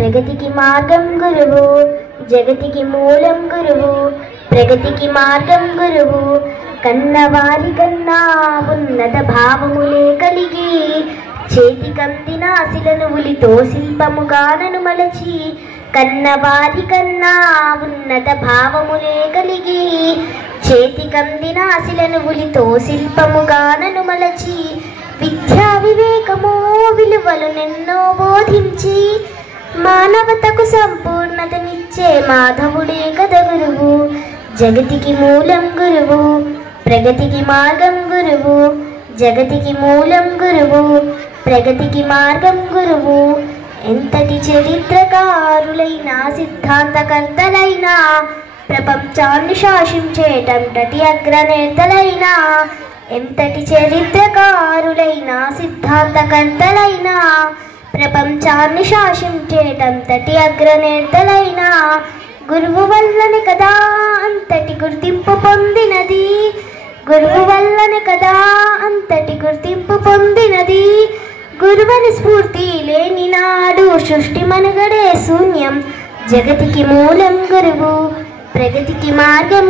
ప్రగతికి మార్గం గురువు, జగతికి మూలం గురువు. ప్రగతికి మార్గం గురువు, కన్నవారి కన్నా ఉన్నత భావములే కలిగి చేతికందిన శిలను ఉలితో శిల్పముగానను మలచి. కన్నవారి కన్నా ఉన్నత భావములే కలిగి చేతికందిన శిలను ఉలితో శిల్పముగానను మలచి. విద్యా వివేకమో విలువలు నిన్నో బోధించి మానవతకు సంపూర్ణతనిచ్చే మాధవుడే కథ గురువు. జగతికి మూలం గురువు, ప్రగతికి మార్గం గురువు. జగతికి మూలం గురువు, ప్రగతికి మార్గం గురువు. ఎంతటి చరిత్రకారులైనా సిద్ధాంతకర్తలైనా ప్రపంచాన్ని శాసించేటంతటి అగ్రనేతలైనా. ఎంతటి చరిత్రకారులైనా సిద్ధాంతకర్తలైనా ప్రపంచాన్ని శాసించేటంతటి అగ్రనేతలైనా. గురువు వల్లనే కదా అంతటి గుర్తింపు పొందినది. గురువు వల్లనే కదా అంతటి గుర్తింపు పొందినది. గురువుని స్ఫూర్తి లేని నాడు సృష్టి మనుగడే శూన్యం. జగతికి మూలం గురువు, ప్రగతికి మార్గం.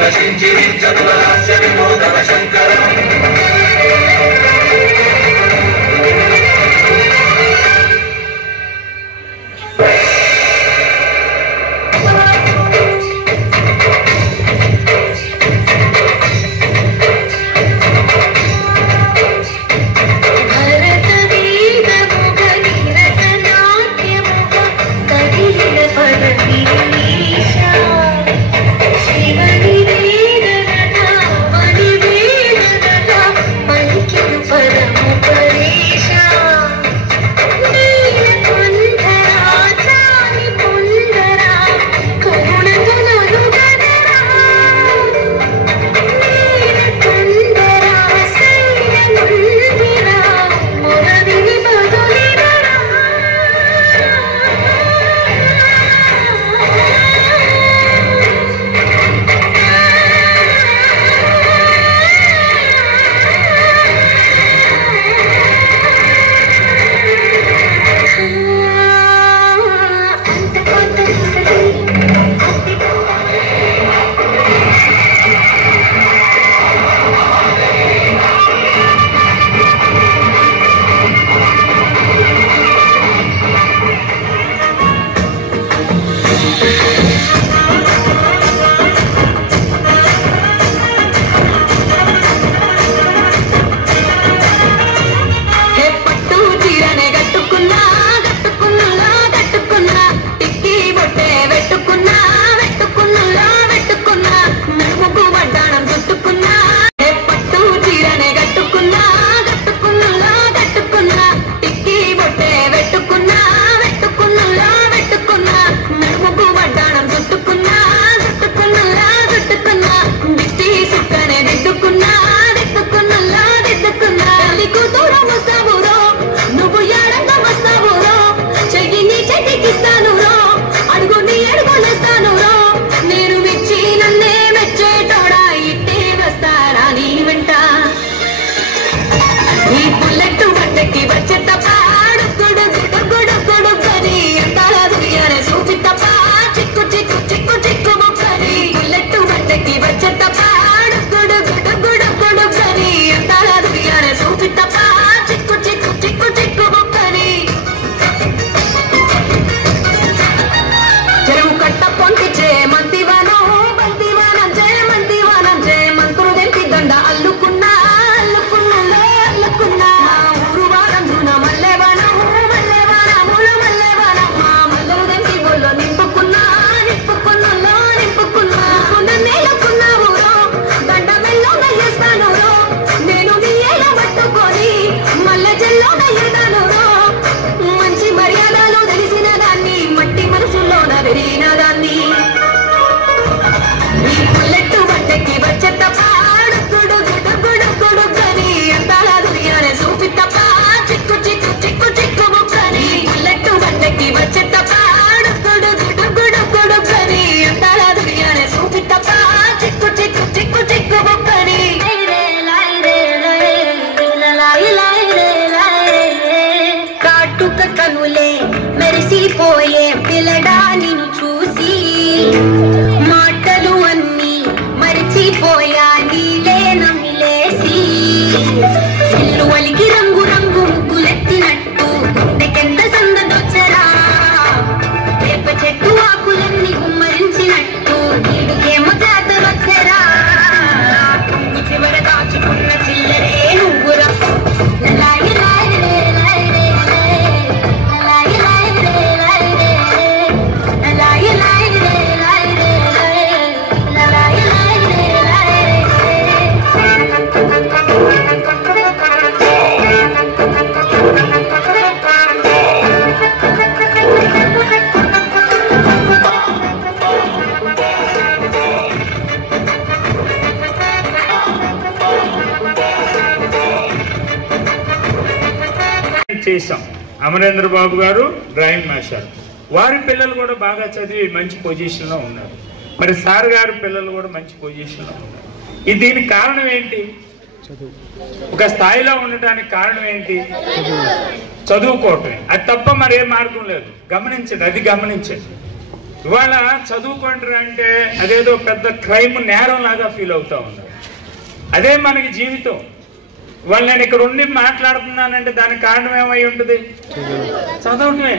రచించి విద్యతుల శంకరం చేశాం. అమరేంద్ర బాబు గారు డ్రాయింగ్ మాస్టర్, వారి పిల్లలు కూడా బాగా చదివి మంచి పొజిషన్లో ఉన్నారు. మరి సార్ గారి పిల్లలు కూడా మంచి పొజిషన్లో ఉన్నారు. దీనికి కారణం ఏంటి? ఒక స్థాయిలో ఉండటానికి కారణం ఏంటి? చదువుకోవటం. అది తప్ప మరి ఏ మార్గం లేదు. గమనించండి, అది గమనించండి. ఇవాళ చదువుకుంటారు అంటే అదేదో పెద్ద క్రైమ్, నేరం లాగా ఫీల్ అవుతా ఉన్నారు. అదే మనకి జీవితం. ఇవాళ నేను ఇక్కడ ఉండి మాట్లాడుతున్నానంటే దానికి కారణం ఏమై ఉంటుంది? చదవటమే.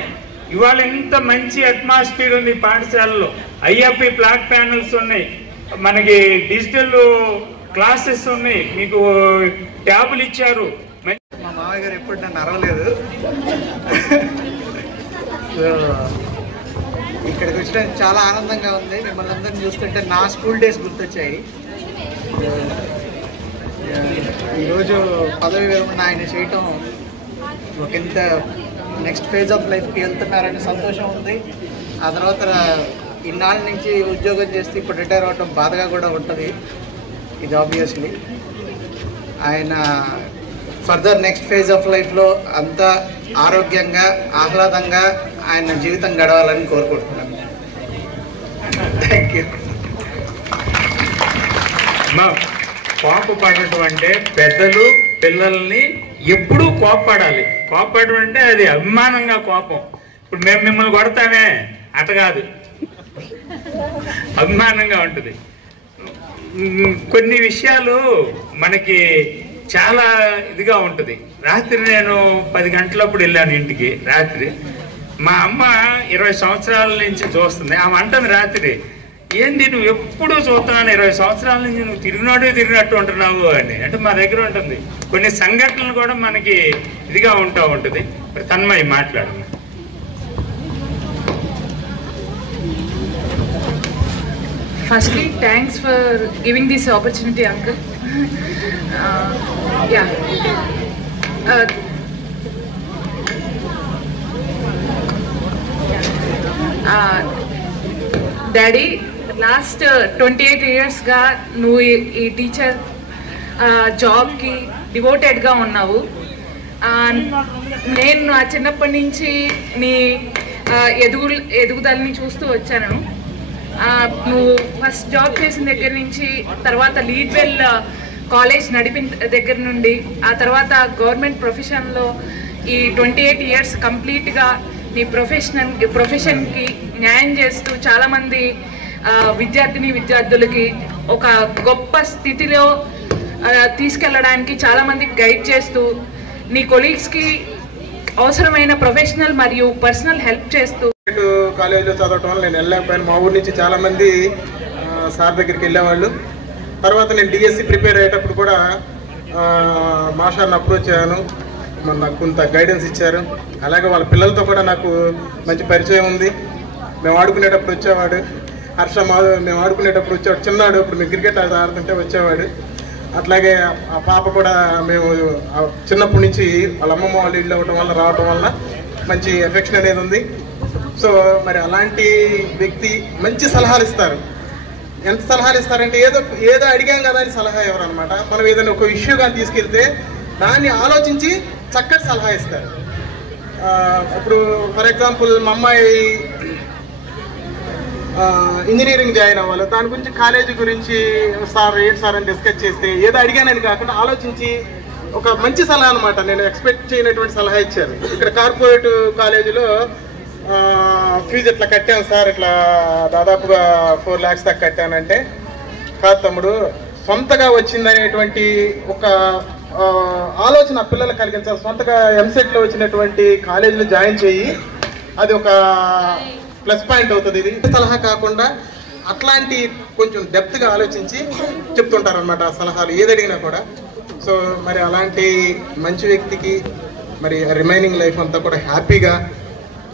ఇవాళ ఇంత మంచి అట్మాస్ఫియర్ ఉంది పాఠశాలలో. ఐఎఫ్ఈ ఫ్లాట్ ప్యానల్స్ ఉన్నాయి, మనకి డిజిటల్ క్లాసెస్ ఉన్నాయి, మీకు ట్యాబులు ఇచ్చారు. మా మామయ్య గారు ఎప్పుడు నన్ను అరవలేదు. ఇక్కడికి వచ్చడానికి చాలా ఆనందంగా ఉంది. మిమ్మల్ని అందరినీ చూస్తుంటే నా స్కూల్ డేస్ గుర్తొచ్చాయి. ఈరోజు పదవి విరమణ ఆయన చేయటం ఒక ఇంత నెక్స్ట్ ఫేజ్ ఆఫ్ లైఫ్కి వెళ్తున్నారని సంతోషం ఉంది. ఆ తర్వాత ఇన్నాళ్ళ నుంచి ఉద్యోగం చేస్తే ఇప్పుడు రిటైర్ అవ్వటం బాధగా కూడా ఉంటుంది. ఇది ఆబ్వియస్లీ ఆయన ఫర్దర్ నెక్స్ట్ ఫేజ్ ఆఫ్ లైఫ్లో అంతా ఆరోగ్యంగా ఆహ్లాదంగా ఆయన జీవితం గడవాలని కోరుకుంటున్నాను. Thank you. కోపపడటం అంటే పెద్దలు పిల్లల్ని ఎప్పుడూ కోపపడాలి. కోపపడటం అంటే అది అభిమానంగా కోపం. ఇప్పుడు మేము మిమ్మల్ని కొడతామే అట కాదు, అభిమానంగా ఉంటుంది. కొన్ని విషయాలు మనకి చాలా ఇదిగా ఉంటుంది. రాత్రి నేను 10 గంటలప్పుడు వెళ్ళాను ఇంటికి. రాత్రి మా అమ్మ 20 సంవత్సరాల నుంచి చూస్తుంది. ఆమె అంటుంది రాత్రి, ఏంటి నువ్వు ఎప్పుడూ చూస్తున్నాను 20 సంవత్సరాల నుంచి నువ్వు తిరిగినట్టు ఉంటున్నావు అని. అంటే మా దగ్గర ఉంటుంది కొన్ని సంఘటనలు కూడా మనకి ఇదిగా ఉంటుంది. తన్మయి మాట్లాడు. Firstly, thanks for giving this opportunity, Uncle. Daddy, last 28 years గా నువ్వు ఈ టీచర్ జాబ్కి డివోటెడ్గా ఉన్నావు. నేను నా చిన్నప్పటి నుంచి నీ ఎదుగుదలని చూస్తూ వచ్చాను. నువ్వు ఫస్ట్ జాబ్ చేసిన దగ్గర నుంచి, తర్వాత లీడ్వెల్ కాలేజ్ నడిపిన దగ్గర నుండి, ఆ తర్వాత గవర్నమెంట్ ప్రొఫెషన్లో ఈ 28 ఇయర్స్ కంప్లీట్గా నీ ప్రొఫెషన్కి న్యాయం చేస్తూ చాలామంది విద్యార్థులకి ఒక గొప్ప స్థితిలో తీసుకెళ్ళడానికి చాలామందికి గైడ్ చేస్తూ, నీ కొలీగ్స్కి అవసరమైన ప్రొఫెషనల్ మరియు పర్సనల్ హెల్ప్ చేస్తూ. కాలేజీలో చదవటం వల్ల నేను వెళ్ళలేకపోయాను. మా ఊరి నుంచి చాలామంది సార్ దగ్గరికి వెళ్ళేవాళ్ళు. తర్వాత నేను డిఎస్సి ప్రిపేర్ అయ్యేటప్పుడు కూడా మాస్టర్ని అప్రోచ్ అయ్యాను. నాకు కొంత గైడెన్స్ ఇచ్చారు. అలాగే వాళ్ళ పిల్లలతో కూడా నాకు మంచి పరిచయం ఉంది. మేము ఆడుకునేటప్పుడు వచ్చేవాడు. హర్ష మేము ఆడుకునేటప్పుడు వచ్చేవాడు. చిన్నాడు, ఇప్పుడు మేము క్రికెట్ ఆడుతుంటే వచ్చేవాడు. అట్లాగే ఆ పాప కూడా మేము చిన్నప్పటి నుంచి వాళ్ళ అమ్మమ్మ వాళ్ళు ఇల్లు అవ్వటం వల్ల రావటం వల్ల మంచి ఎఫెక్షన్ అనేది ఉంది. సో మరి అలాంటి వ్యక్తి మంచి సలహాలు ఇస్తారు. ఎంత సలహాలు ఇస్తారంటే ఏదో అడిగాం కదా అని సలహా ఇవ్వరు అనమాట. మనం ఏదైనా ఒక ఇష్యూ కానీ తీసుకెళ్తే దాన్ని ఆలోచించి చక్కటి సలహా ఇస్తారు. ఇప్పుడు ఫర్ ఎగ్జాంపుల్ మా అమ్మాయి ఇంజనీరింగ్ జాయిన్ అవ్వాలి, దాని గురించి కాలేజీ గురించి సార్ ఏంటి సార్ అని డిస్కస్ చేస్తే ఏదో అడిగానని కాకుండా ఆలోచించి ఒక మంచి సలహా అనమాట. నేను ఎక్స్పెక్ట్ చేయనటువంటి సలహా ఇచ్చారు. ఇక్కడ కార్పొరేట్ కాలేజీలో ఫీజు ఇట్లా కట్టాను సార్, ఇట్లా దాదాపుగా 4 lakhs దాకా కట్టానంటే, కాదు తమ్ముడు సొంతగా వచ్చిందనేటువంటి ఒక ఆలోచన పిల్లలకు కలిగించాలి. సొంతగా ఎంసెట్లో వచ్చినటువంటి కాలేజీలో జాయిన్ చేయి, అది ఒక ప్లస్ పాయింట్ అవుతుంది. ఇది సలహా కాకుండా అట్లాంటి కొంచెం డెప్త్గా ఆలోచించి చెప్తుంటారనమాట ఆ సలహాలు ఏదడిగినా కూడా. సో మరి అలాంటి మంచి వ్యక్తికి మరి రిమైనింగ్ లైఫ్ అంతా కూడా హ్యాపీగా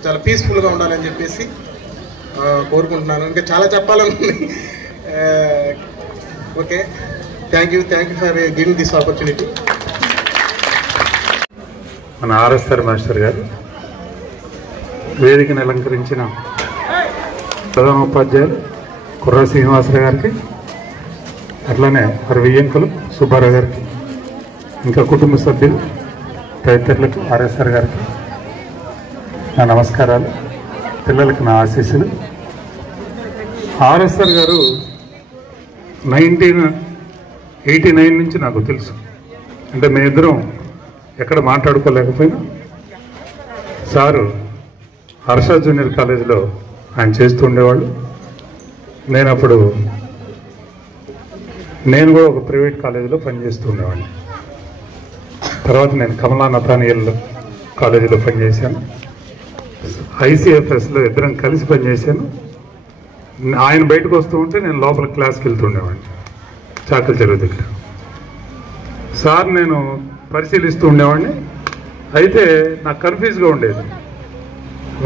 చాలా పీస్ఫుల్గా ఉండాలని చెప్పేసి కోరుకుంటున్నాను. ఇంకా చాలా చెప్పాలనుంది. Okay, thank you for giving this opportunity. మన ఆర్ఎస్ఆర్ మాస్టర్ గారు, వేదికను అలంకరించిన ప్రధానోపాధ్యాయులు కుర్ర శ్రీనివాసరావు గారికి, అట్లానే వారి వియ్యంకులు సుబ్బారావు గారికి, ఇంకా కుటుంబ సభ్యులు తదితరులకు ఆర్ఎస్ఆర్ గారికి నా నమస్కారాలు, పిల్లలకు నా ఆశీస్సులు. ఆర్ఎస్ఆర్ గారు 1989 నుంచి నాకు తెలుసు. అంటే మేమిద్దరం ఎక్కడ మాట్లాడుకోలేకపోయినా సారు హర్ష జూనియర్ కాలేజీలో ఆయన చేస్తూ ఉండేవాళ్ళు. నేను కూడా ఒక ప్రైవేట్ కాలేజీలో పనిచేస్తూ ఉండేవాడిని. తర్వాత నేను కమలా నతానియల్ కాలేజీలో పనిచేశాను. ఐసిఎఫ్ఎస్లో ఇద్దరం కలిసి పనిచేశాను. ఆయన బయటకు వస్తూ ఉంటే నేను లోపల క్లాస్కి వెళ్తుండేవాడిని చాకలి చెరువు దగ్గర. సార్ నేను పరిశీలిస్తూ ఉండేవాడిని. అయితే నాకు కన్ఫ్యూజ్గా ఉండేది.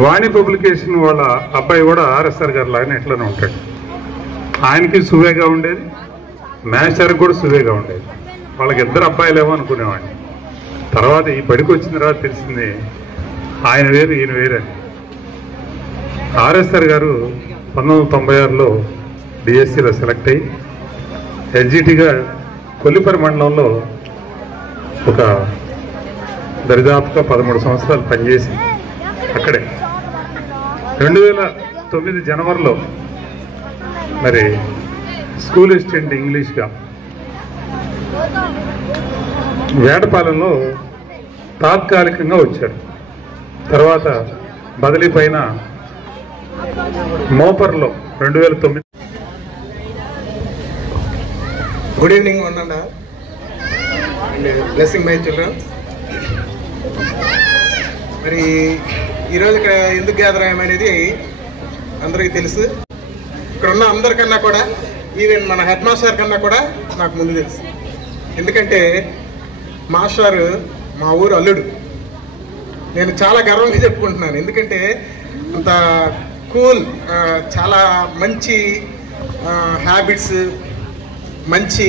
వాణి పబ్లికేషన్ వాళ్ళ అబ్బాయి కూడా ఆర్ఎస్ఆర్ గారు లాగానే ఎట్లనే ఉంటాడు. ఆయనకి సువేగా ఉండేది, మేస్టర్కి కూడా సువేగా ఉండేది. వాళ్ళకి ఇద్దరు అబ్బాయిలేమో అనుకునేవాడిని. తర్వాత ఈ బడికి వచ్చిన తర్వాత తెలిసింది ఆయన వేరు ఈయన వేరు అని. ఆర్ఎస్ఆర్ గారు 1996లో డిఎస్సిలో సెలెక్ట్ అయ్యి ఎస్జిటిగా కొల్లిపరి మండలంలో ఒక దరిదాపుగా 13 సంవత్సరాలు పనిచేసి అక్కడే 2009 జనవరిలో మరి స్కూల్ అసిస్టెంట్ ఇంగ్లీష్గా వేటపాలెంలో తాత్కాలికంగా వచ్చారు. తర్వాత బదిలీ పైన మోపర్లో 2009. Good evening one blessing my children. మరి ఈరోజు ఇక్కడ ఎందుకు గ్యాదర్ అయ్యామనేది అందరికీ తెలుసు. ఇక్కడ ఉన్న అందరికన్నా కూడా, ఈవెన్ మన హెడ్ మాస్టర్ కన్నా కూడా నాకు ముందు తెలుసు. ఎందుకంటే మాస్టర్ మా ఊరు అల్లుడు. నేను చాలా గర్వంగా చెప్పుకుంటున్నాను. ఎందుకంటే అంత కూల్, చాలా మంచి హ్యాబిట్స్, మంచి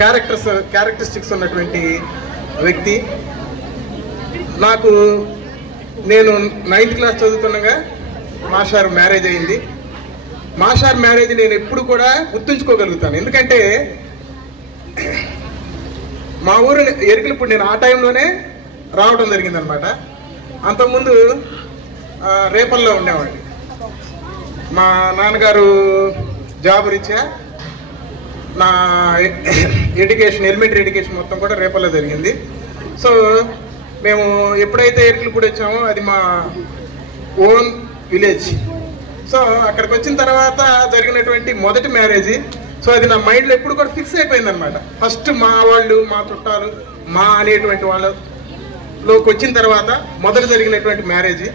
క్యారెక్టరిస్టిక్స్ ఉన్నటువంటి వ్యక్తి. నేను 9th క్లాస్ చదువుతుండగా మాస్టర్ మ్యారేజ్ అయింది. మాస్టర్ మ్యారేజ్ నేను ఎప్పుడు కూడా గుర్తుంచుకోగలుగుతాను. ఎందుకంటే మా ఊరు ఎరికలప్పుడు నేను ఆ టైంలోనే రావడం జరిగిందనమాట. అంతకుముందు రేపల్లో ఉండేవాడిని. మా నాన్నగారు జాబ్ రీత్యా నా ఎడ్యుకేషన్, ఎలిమెంటరీ ఎడ్యుకేషన్ మొత్తం కూడా రేపల్లో జరిగింది. సో మేము ఎప్పుడైతే ఎరికలప్పుడు వచ్చామో అది మా ఓన్ విలేజ్. సో అక్కడికి వచ్చిన తర్వాత జరిగినటువంటి మొదటి మ్యారేజ్. సో అది నా మైండ్లో ఎప్పుడు కూడా ఫిక్స్ అయిపోయింది అనమాట. ఫస్ట్ మా వాళ్ళు, మా చుట్టాలు, మా అనేటువంటి వాళ్ళలోకి వచ్చిన తర్వాత మొదట జరిగినటువంటి మ్యారేజ్.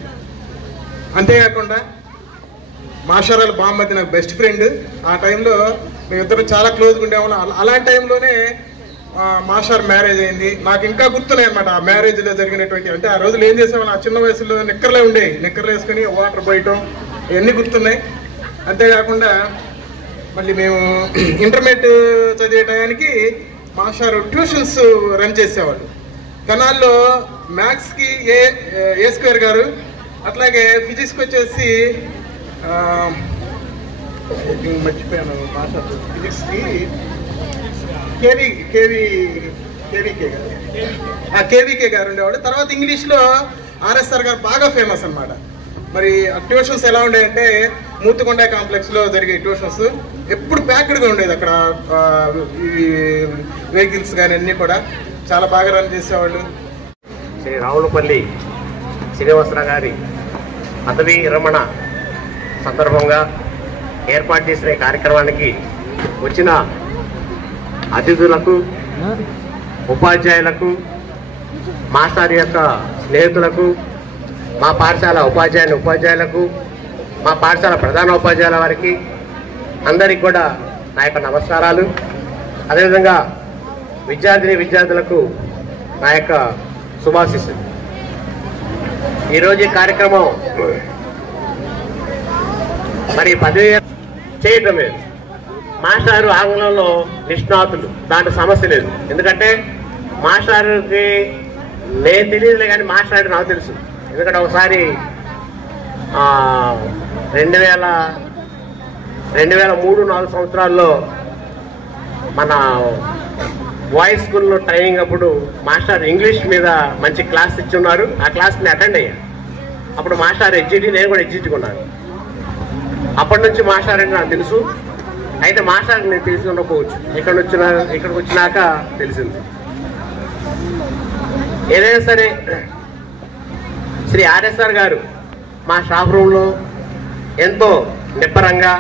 అంతేకాకుండా మాషారాల బామ్మది నాకు బెస్ట్ ఫ్రెండ్. ఆ టైంలో మేమిద్దరం చాలా క్లోజ్గా ఉండేవాళ్ళం. అలాంటి టైంలోనే మాస్టర్ మ్యారేజ్ అయింది. నాకు ఇంకా గుర్తున్నాయి అనమాట ఆ మ్యారేజ్లో జరిగినటువంటి. అంటే ఆ రోజులు ఏం చేసేవాళ్ళం, ఆ చిన్న వయసులో నిక్కర్లే ఉండేవి, నిక్కర్లు వేసుకొని వాటర్ పోయటం, ఇవన్నీ గుర్తున్నాయి. అంతేకాకుండా మళ్ళీ మేము ఇంటర్మీడియట్ చదివే టయానికి మాస్టర్ ట్యూషన్స్ రన్ చేసేవాళ్ళు. కనాల్లో మ్యాథ్స్కి ఏ స్క్వేర్ గారు, అట్లాగే ఫిజిక్స్కి వచ్చేసి మర్చిపోయాను మాస్టర్, ఫిజిక్స్కి కేవీకే గారు ఉండేవాడు. తర్వాత ఇంగ్లీష్లో ఆర్ఎస్ఆర్ గారు బాగా ఫేమస్ అనమాట. మరి ట్యూషన్స్ ఎలా ఉండేదంటే మూతుకొండ కాంప్లెక్స్లో జరిగే ట్యూషన్స్ ఎప్పుడు ప్యాక్డ్గా ఉండేది. అక్కడ ఈ వెహికల్స్ కానీ అన్నీ కూడా చాలా బాగా రన్ చేసేవాళ్ళు. శ్రీ రావులపల్లి శ్రీనివాసరావు గారి పదవీ విరమణ సందర్భంగా ఏర్పాటు చేసిన ఈ కార్యక్రమానికి వచ్చిన అతిథులకు, ఉపాధ్యాయులకు, మాస్టర్ యొక్క స్నేహితులకు, మా పాఠశాల ఉపాధ్యాయులకు, మా పాఠశాల ప్రధాన ఉపాధ్యాయుల వారికి అందరికీ కూడా నా యొక్క నమస్కారాలు. అదేవిధంగా విద్యార్థులకు నా యొక్క శుభాశీస్సులు. ఈరోజు ఈ కార్యక్రమం మరి పదవి చేయటం లేదు. మాస్టారు ఆంగ్లంలో నిష్ణాతులు, దాంట్లో సమస్య లేదు. ఎందుకంటే మాస్టారుకి నేను తెలియదులే కానీ మాస్టర్ అంటే నాకు తెలుసు. ఎందుకంటే ఒకసారి 2003-04 సంవత్సరాల్లో మన వాయిస్ స్కూల్లో ట్రైనింగ్ అప్పుడు మాస్టర్ ఇంగ్లీష్ మీద మంచి క్లాస్ ఇచ్చి ఉన్నారు. ఆ క్లాస్ని అటెండ్ అయ్యాను. అప్పుడు మాస్టర్ ఎడ్జిటి, నేను కూడా ఎడ్జిటి ఉన్నాను. అప్పటి నుంచి మాస్టర్ అంటే నాకు తెలుసు. అయితే మాస్టర్ నేను తెలిసి ఉండకపోవచ్చు, ఇక్కడికి వచ్చినాక తెలిసింది. ఏదైనా సరే శ్రీ ఆర్ఎస్ఆర్ గారు మా స్టాఫ్ రూమ్లో ఎంతో నిబ్బరంగా,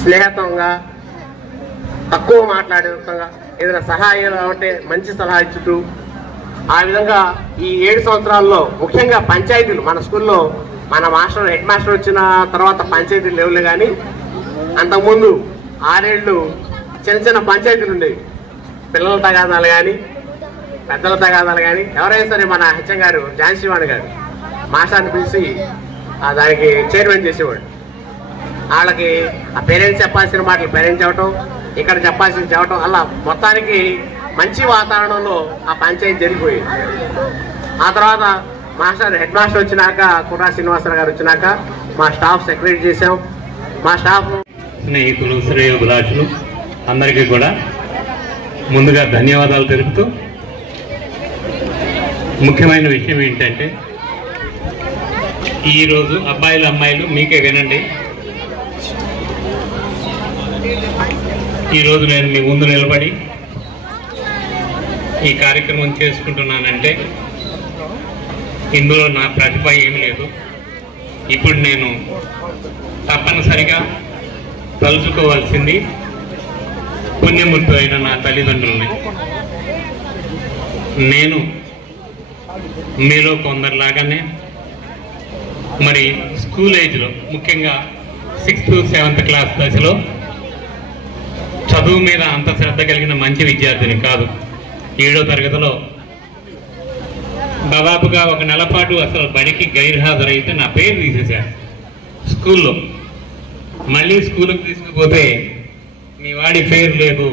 స్నేహితంగా, తక్కువ మాట్లాడేంతగా, ఏదైనా సహాయం అంటే మంచి సలహా ఇచ్చుతూ, ఆ విధంగా ఈ 7 సంవత్సరాల్లో ముఖ్యంగా పంచాయతీలు, మన స్కూల్లో మన హెడ్ మాస్టర్ వచ్చిన తర్వాత పంచాయతీలు లేవులే కానీ అంతకుముందు 6 ఏళ్ళు చిన్న చిన్న పంచాయతీలు ఉండేవి. పిల్లల తగాదాలు కానీ, పెద్దల తగాదాలు కానీ ఎవరైనా సరే మన హెచ్ఎం గారు ఝాన్సీవాణి గారు మాస్టర్ని పిలిచి దానికి చైర్మన్ చేసేవాడు. వాళ్ళకి ఆ పేరెంట్స్ చెప్పాల్సిన మాటలు పేరెంట్స్ చెప్పటం, ఇక్కడ చెప్పాల్సింది చెప్పటం, అలా మొత్తానికి మంచి వాతావరణంలో ఆ పంచాయతీ జరిగిపోయింది. ఆ తర్వాత హెడ్ మాస్టర్ వచ్చినాక కుర్రా శ్రీనివాసరావు గారు వచ్చినాక మా స్టాఫ్ సెక్రటరీ చేసాం. మా స్టాఫ్ స్నేహితులు శ్రేయోభిలాషులు అందరికీ కూడా ముందుగా ధన్యవాదాలు తెలుపుతూ, ముఖ్యమైన విషయం ఏంటంటే ఈరోజు అబ్బాయిలు అమ్మాయిలు మీకే వినండి, ఈరోజు నేను మీ ముందు నిలబడి ఈ కార్యక్రమం చేసుకుంటున్నానంటే ఇందులో నా ప్రతిభ ఏమి లేదు. ఇప్పుడు నేను తప్పనిసరిగా తలుచుకోవాల్సింది పుణ్యమూర్తి అయిన నా తల్లిదండ్రుల్ని. నేను మీలో కొందరిలాగానే మరి స్కూల్ ఏజ్లో, ముఖ్యంగా 6th, 7th క్లాస్ దశలో చదువు మీద అంత శ్రద్ధ కలిగిన మంచి విద్యార్థిని కాదు. 7వ తరగతిలో దాదాపుగా ఒక నెల పాటు అసలు బడికి గైర్హాజరైతే నా పేరు తీసేశారు స్కూల్లో. మళ్ళీ స్కూల్కి తీసుకుపోతే మీ వాడి పేరు లేదు,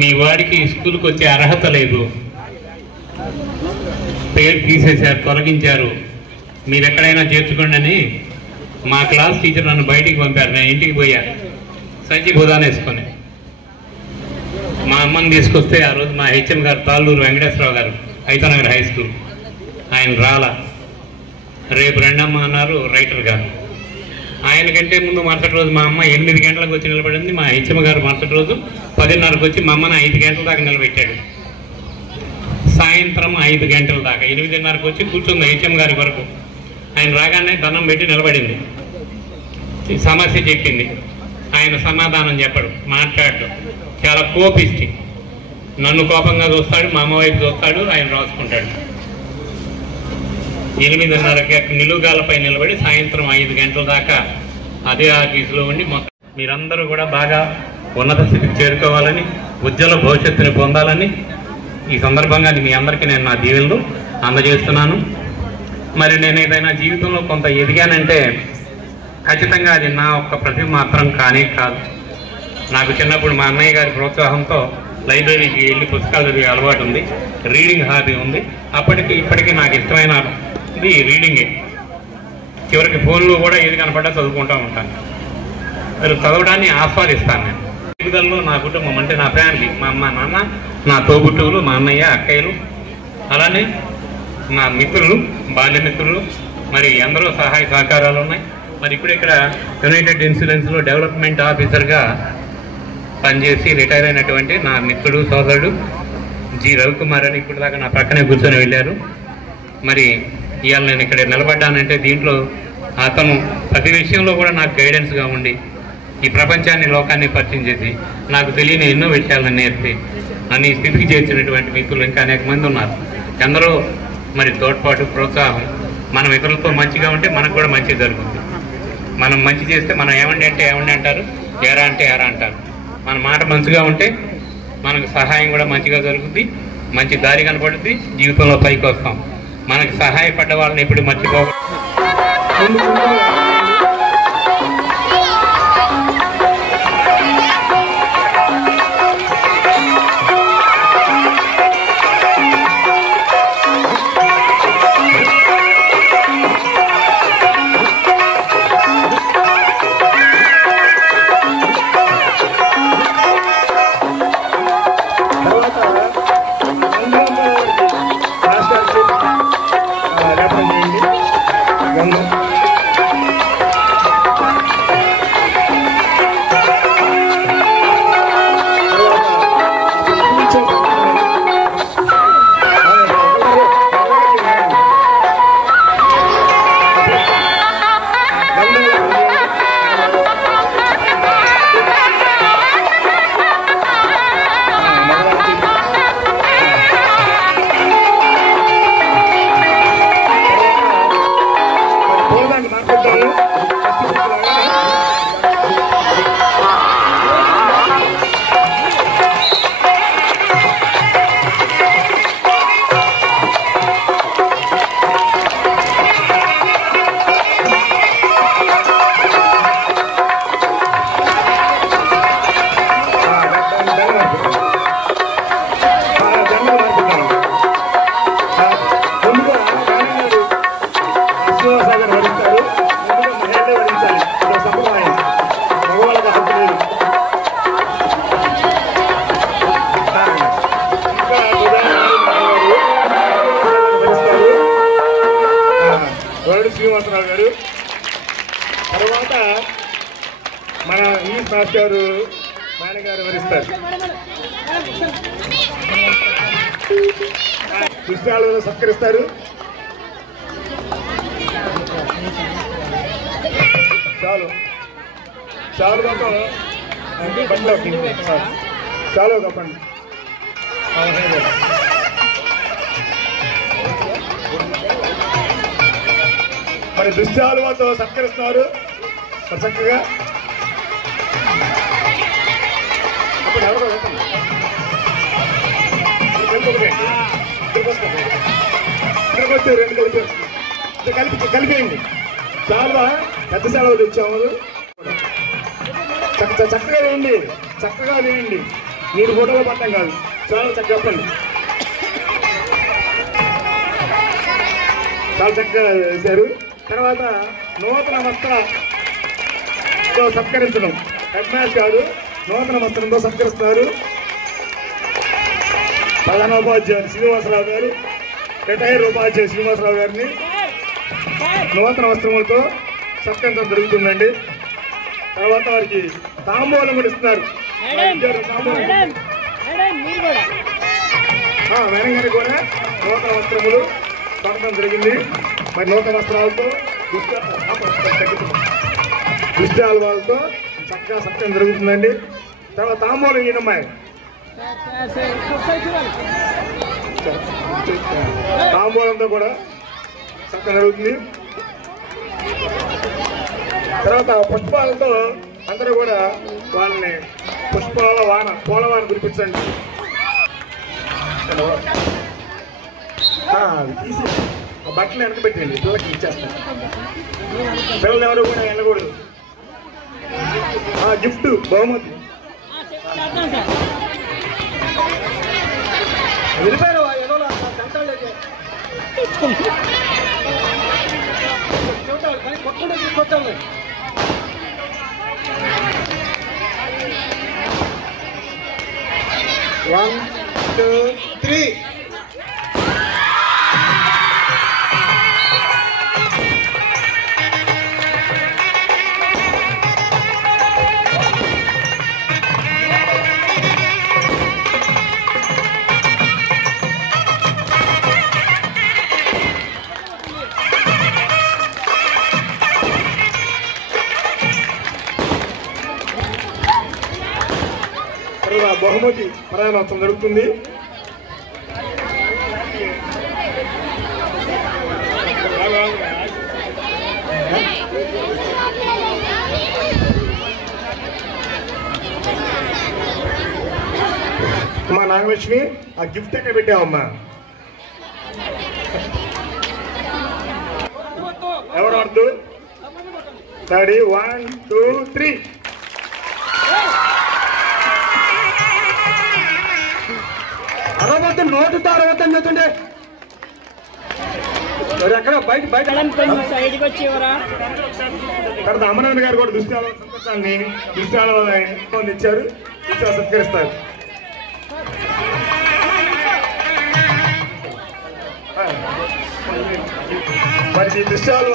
మీ వాడికి స్కూల్కి వచ్చే అర్హత లేదు, పేరు తీసేశారు, తొలగించారు, మీరు ఎక్కడైనా చేర్చుకోండి అని మా క్లాస్ టీచర్ నన్ను బయటికి పంపారు. నేను ఇంటికి పోయా సంచి బుధాన్ని వేసుకొని. మా అమ్మని తీసుకొస్తే ఆ రోజు మా హెచ్ఎం గారు తాళ్ళూరు వెంకటేశ్వరరావు గారు, ఐతనగర్ హై స్కూల్, ఆయన రాలా. రేపు రెండమ్మ అన్నారు రైటర్ గారు. ఆయన కంటే ముందు మరుసటి రోజు మా అమ్మ 8 గంటలకు వచ్చి నిలబడింది. మా హెచ్ఎం గారు మరుసటి రోజు 10:30కు వచ్చి మా అమ్మని 5 గంటల దాకా నిలబెట్టాడు. సాయంత్రం 5 గంటల దాకా 8:30కు వచ్చి కూర్చుంది హెచ్ఎం గారి వరకు. ఆయన రాగానే దండం పెట్టి నిలబడింది, సమస్య చెప్పింది. ఆయన సమాధానం చెప్పడు, మాట్లాడటం, చాలా కోపిష్టి. నన్ను కోపంగా చూస్తాడు, మా అమ్మ వైపు చూస్తాడు, ఆయన రాసుకుంటాడు. 8:30కి నిలువుగాలపై నిలబడి సాయంత్రం 5 గంటల దాకా అదే ఆఫీసులో ఉండి మొత్తం మీరందరూ కూడా బాగా ఉన్నత స్థితికి చేరుకోవాలని, ఉజ్వల భవిష్యత్తుని పొందాలని ఈ సందర్భంగా మీ అందరికీ నేను నా దీవెనలు అందజేస్తున్నాను. మరి నేను ఏదైనా జీవితంలో కొంత ఎదిగానంటే ఖచ్చితంగా అది నా ఒక్క ప్రతిభ మాత్రం కానే కాదు. నాకు చిన్నప్పుడు మా అన్నయ్య గారి ప్రోత్సాహంతో లైబ్రరీకి వెళ్ళి పుస్తకాలు చదివే అలవాటు ఉంది, రీడింగ్ హాబీ ఉంది. అప్పటికి ఇప్పటికీ నాకు ఇష్టమైనది రీడింగే. చివరికి ఫోన్లో కూడా ఏది కనపడ్డా చదువుకుంటూ ఉంటాను. మరి చదవడాన్ని ఆస్వాదిస్తాను నేను. జీవితంలో నా కుటుంబం అంటే నా ఫ్యామిలీ, మా అమ్మ నాన్న, నా తోబుట్టువులు, మా అన్నయ్య అక్కయ్యలు, అలానే నా మిత్రులు, బాల్యమిత్రులు, మరి అందరూ సహాయ సహకారాలు ఉన్నాయి. మరి ఇప్పుడు ఇక్కడ యునైటెడ్ ఇన్సూరెన్స్లో డెవలప్మెంట్ ఆఫీసర్గా పనిచేసి రిటైర్ అయినటువంటి నా మిత్రుడు సోదరుడు జి రవికుమార్ అని ఇప్పుడు దాకా నా పక్కనే కూర్చొని వెళ్ళారు. మరి ఇవాళ నేను ఇక్కడ నిలబడ్డానంటే దీంట్లో అతను ప్రతి విషయంలో కూడా నాకు గైడెన్స్గా ఉండి ఈ ప్రపంచాన్ని, లోకాన్ని పరిచయం చేసి నాకు తెలియని ఎన్నో విషయాలను నేర్పి అన్ని స్థితికి చేర్చినటువంటి మిత్రులు ఇంకా అనేక మంది ఉన్నారు. ఎందరో మరి తోడ్పాటు, ప్రోత్సాహం. మనం ఇతరులతో మంచిగా ఉంటే మనకు కూడా మంచి జరుగుతుంది. మనం మంచి చేస్తే మనం ఏమండి అంటే ఏమండి అంటారు, ఎరా అంటే ఎరా అంటారు. మన మాట మంచిగా ఉంటే మనకు సహాయం కూడా మంచిగా జరుగుతుంది, మంచి దారి కనపడుతుంది, జీవితంలో పైకి వస్తాం. మనకు సహాయపడ్డ వాళ్ళని ఎప్పుడు మర్చిపో. తర్వాత మన ఇంగ్లీష్ మాస్టర్ మాణి గారు వివరిస్తారు. విషయాలు సత్కరిస్తారు. చాలు చాలు కప్పండి, చాలు కప్పండి. మరి దుశ్శాలువతో సత్కరిస్తున్నారు చక్కగా. అప్పుడు ఎవరో ఇక్కడికి వచ్చారు, రెండు కలిపేయండి. చాలా పెద్ద సెలవు తెచ్చాము. చక్కగా వేయండి, చక్కగా వేయండి. మీరు ఫోటోలో పట్టం కాదు, చాలా చక్కగా చెప్పండి. చాలా చక్కగా వేశారు. తర్వాత నూతన వస్త్రంతో సత్కరించడం. హెడ్ మ్యాచ్ కాదు, నూతన వస్త్రంతో సత్కరిస్తున్నారు. ప్రధానోపాధ్యాయులు శ్రీనివాసరావు గారు, రిటైర్ ఉపాధ్యాయులు శ్రీనివాసరావు గారిని నూతన వస్త్రములతో సత్కరించడం జరుగుతుందండి. తర్వాత వారికి తాంబూలం కూడా ఇస్తున్నారు. మేడం గారికి కూడా నూతన వస్త్రములు పంపడం జరిగింది. మరి నూతన వస్త్రాలతో దుశ్శాల వాళ్ళతో చక్కగా సత్యం జరుగుతుందండి. తర్వాత తాంబూలం ఈయనమ్మాయి తాంబూలంతో కూడా చక్కగా జరుగుతుంది. తర్వాత పుష్పాలతో అందరూ కూడా వాళ్ళని పుష్పాల వాన పూలవాన కురిపించండి. తీసి బట్టలు వెనక పెట్టండి, పిల్లలకి ఇచ్చేస్తాను. పిల్లలు ఎవరు కూడా వెళ్ళకూడదు. గిఫ్ట్ బహుమతి వెళ్ళిపోయారు. కొట్టాలి 1 2 3. బహుమతి ప్రయాణోత్సవం జరుగుతుంది. అమ్మా నాగలక్ష్మి, ఆ గిఫ్ట్ ఎక్కడ పెట్టావమ్మా? ఎవరు అర్థం? 1 2 3. అరవద్దు, నోటుతో అరవద్దని చెప్తుండే ఎక్కడ బయట తర్వాత అమరనాథ్ గారు కూడా దుశ్శాల సంతోషాన్ని దుశ్శాల ఇచ్చారు. దుశ్శాల సత్కరిస్తారు. మరి ఈ దుశ్శాల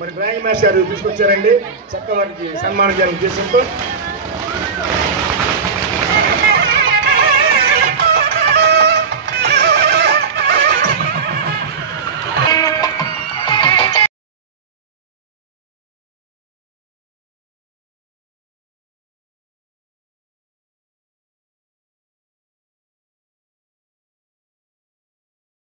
మరి డ్రాయింగ్ మాస్టర్ గారు తీసుకొచ్చారండి. చక్కగా వారికి సన్మానం చేయాలని ఉద్దేశంతో